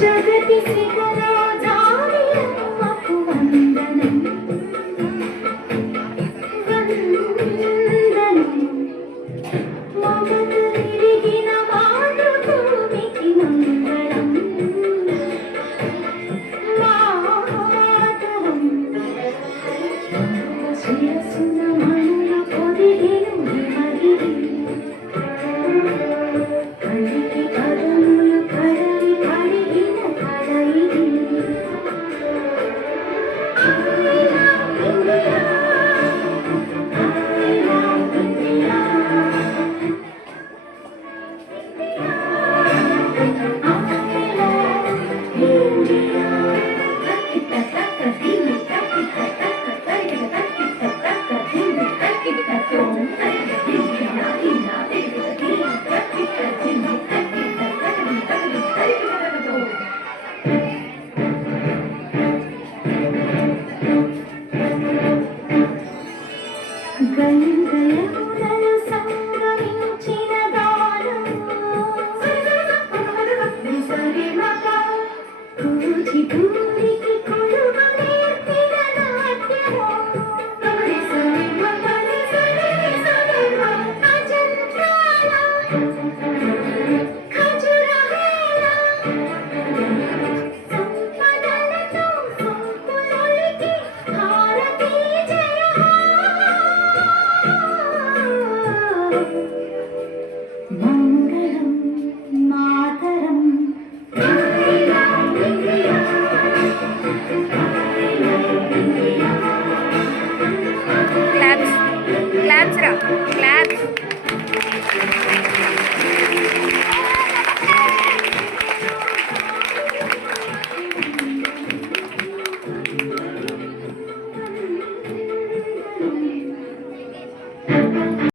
జగతి శిఖరాధారి అమ్మకు వందనం వందనం మమత విరిగిన మాతృభూమికి మంగళం మాతరం శిరసున మణుల పొదిగెను హిమగిరి కలికి పదములు కడలి కడిగిన కడయిది I love India, I love India, గంగయమునలు సంగమించిన గానం కూచిపూడికి కొలువ నేర్పిన నాట్యము అజంత్రాల